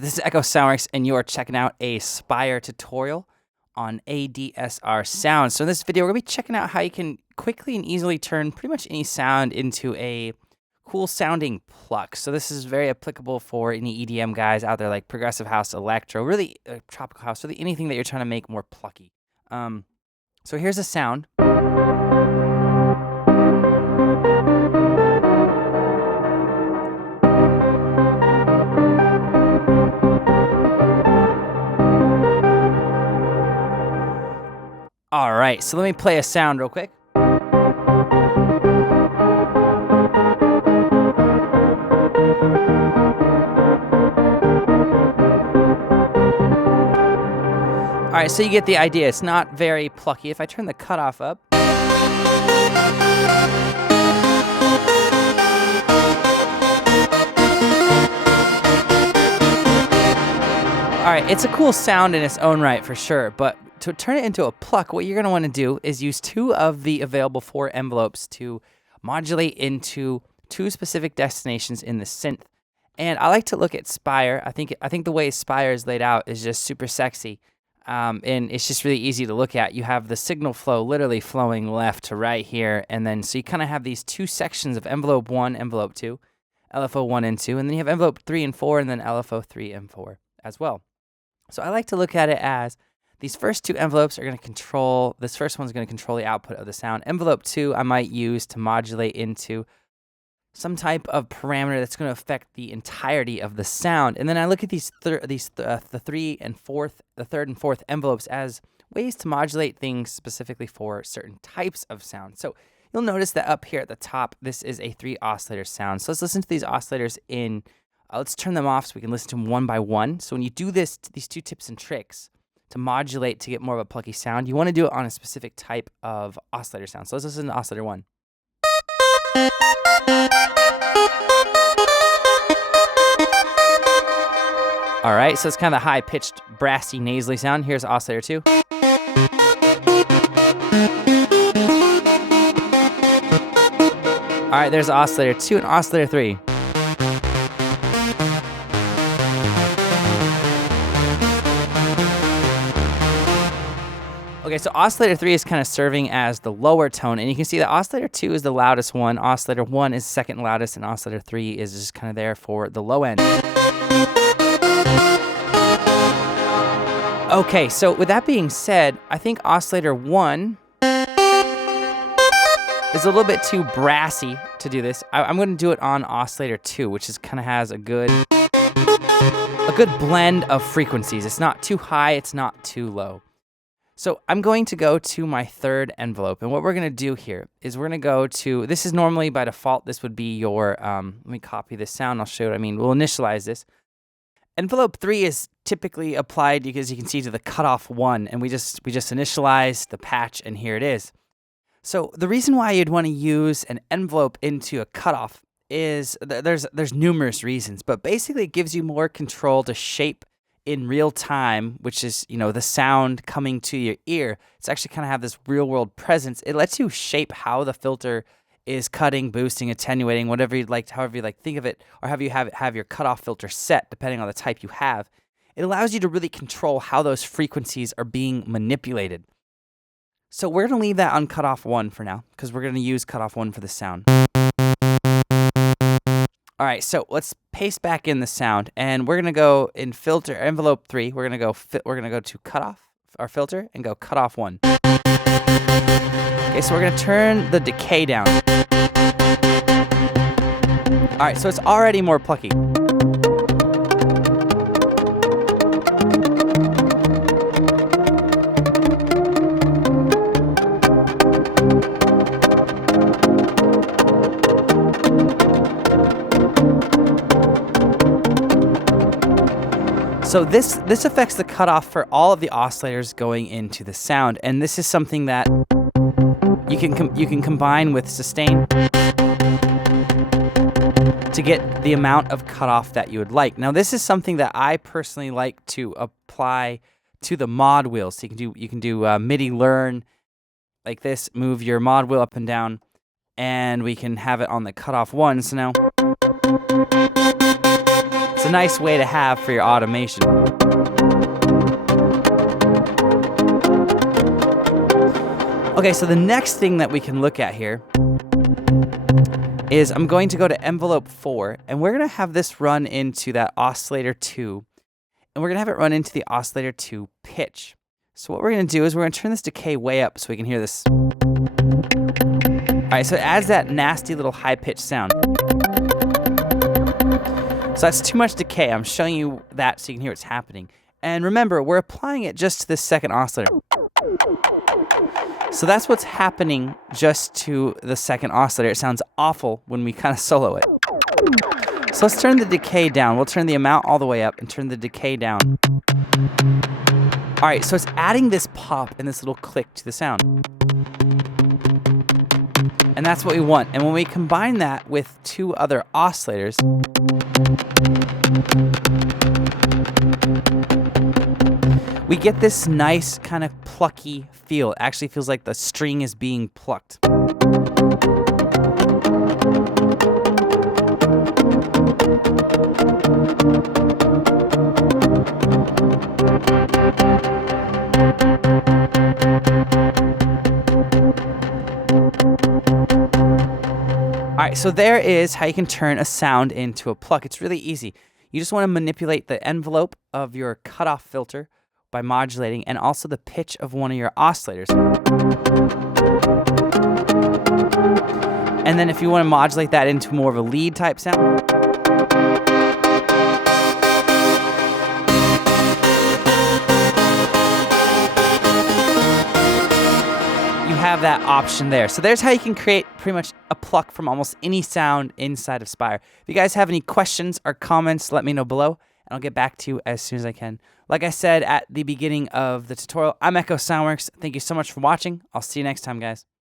This is Echo Soundworks, and you are checking out a Spire tutorial on ADSR sound. So in this video, we're going to be checking out how you can quickly and easily turn pretty much any sound into a cool sounding pluck. So this is very applicable for any EDM guys out there, like progressive house, electro, really tropical house, really anything that you're trying to make more plucky. So here's a sound. All right, so let me play a sound real quick. All right, so you get the idea. It's not very plucky. If I turn the cutoff up, all right, it's a cool sound in its own right for sure, but to turn it into a pluck, what you're going to want to do is use two of the available 4 envelopes to modulate into 2 specific destinations in the synth. And I like to look at Spire. I think the way Spire is laid out is just super sexy. And it's just really easy to look at. You have the signal flow literally flowing left to right here, and then so you kind of have these 2 sections of envelope 1, envelope 2, LFO 1 and 2, and then you have envelope 3 and 4, and then LFO 3 and 4 as well. So I like to look at it as these first 2 envelopes are going to control, this first one's going to control the output of the sound. Envelope 2 I might use to modulate into some type of parameter that's going to affect the entirety of the sound. And then I look at the third and fourth envelopes as ways to modulate things specifically for certain types of sound. So you'll notice that up here at the top, this is a 3 oscillator sound. So let's listen to these oscillators in, let's turn them off so we can listen to them one by one. So when you do this, these 2 tips and tricks to modulate to get more of a plucky sound, you want to do it on a specific type of oscillator sound. So let's listen to oscillator 1. All right, so it's kind of the high-pitched, brassy, nasally sound. Here's oscillator 2. All right, there's oscillator 2 and oscillator 3. Okay, so oscillator 3 is kind of serving as the lower tone, and you can see that oscillator 2 is the loudest one, oscillator 1 is second loudest, and oscillator 3 is just kind of there for the low end. Okay, so with that being said, I think oscillator 1 is a little bit too brassy to do this. I'm going to do it on oscillator 2, which is kind of has a good blend of frequencies. It's not too high, it's not too low. So I'm going to go to my 3rd envelope, and what we're going to do here is we're going to go to, this is normally by default, this would be your, let me copy this sound, I'll show you what I mean. We'll initialize this. Envelope 3 is typically applied, because you can see, to the cutoff 1, and we just initialize the patch, and here it is. So the reason why you'd want to use an envelope into a cutoff is, there's numerous reasons, but basically it gives you more control to shape in real time, which is, the sound coming to your ear. It's actually kind of have this real world presence. It lets you shape how the filter is cutting, boosting, attenuating, whatever you'd like, however you like think of it, or have your cutoff filter set, depending on the type you have. It allows you to really control how those frequencies are being manipulated. So we're going to leave that on cutoff 1 for now, because we're going to use cutoff 1 for the sound. All right, so let's paste back in the sound, and we're gonna go in filter envelope 3. We're gonna go to cutoff our filter and go cutoff 1. Okay, so we're gonna turn the decay down. All right, so it's already more plucky. So this affects the cutoff for all of the oscillators going into the sound, and this is something that you can combine with sustain to get the amount of cutoff that you would like. Now, this is something that I personally like to apply to the mod wheel. So you can do MIDI learn like this, move your mod wheel up and down, and we can have it on the cutoff 1. So now It's a nice way to have for your automation. Okay, so the next thing that we can look at here is I'm going to go to envelope 4, and we're going to have this run into that oscillator 2, and we're going to have it run into the oscillator 2 pitch. So what we're going to do is we're going to turn this decay way up so we can hear this. All right, so it adds that nasty little high-pitched sound. So that's too much decay. I'm showing you that so you can hear what's happening. And remember, we're applying it just to this second oscillator. So that's what's happening just to the second oscillator. It sounds awful when we kind of solo it. So let's turn the decay down. We'll turn the amount all the way up and turn the decay down. All right, so it's adding this pop and this little click to the sound. And that's what we want. And when we combine that with 2 other oscillators, we get this nice kind of plucky feel. It actually feels like the string is being plucked. All right, so there is how you can turn a sound into a pluck. It's really easy. You just want to manipulate the envelope of your cutoff filter by modulating, and also the pitch of one of your oscillators. And then if you want to modulate that into more of a lead type sound, you have that option there. So there's how you can create pretty much a pluck from almost any sound inside of Spire. If you guys have any questions or comments, let me know below, and I'll get back to you as soon as I can. Like I said at the beginning of the tutorial, I'm Echo Soundworks. Thank you so much for watching. I'll see you next time, guys.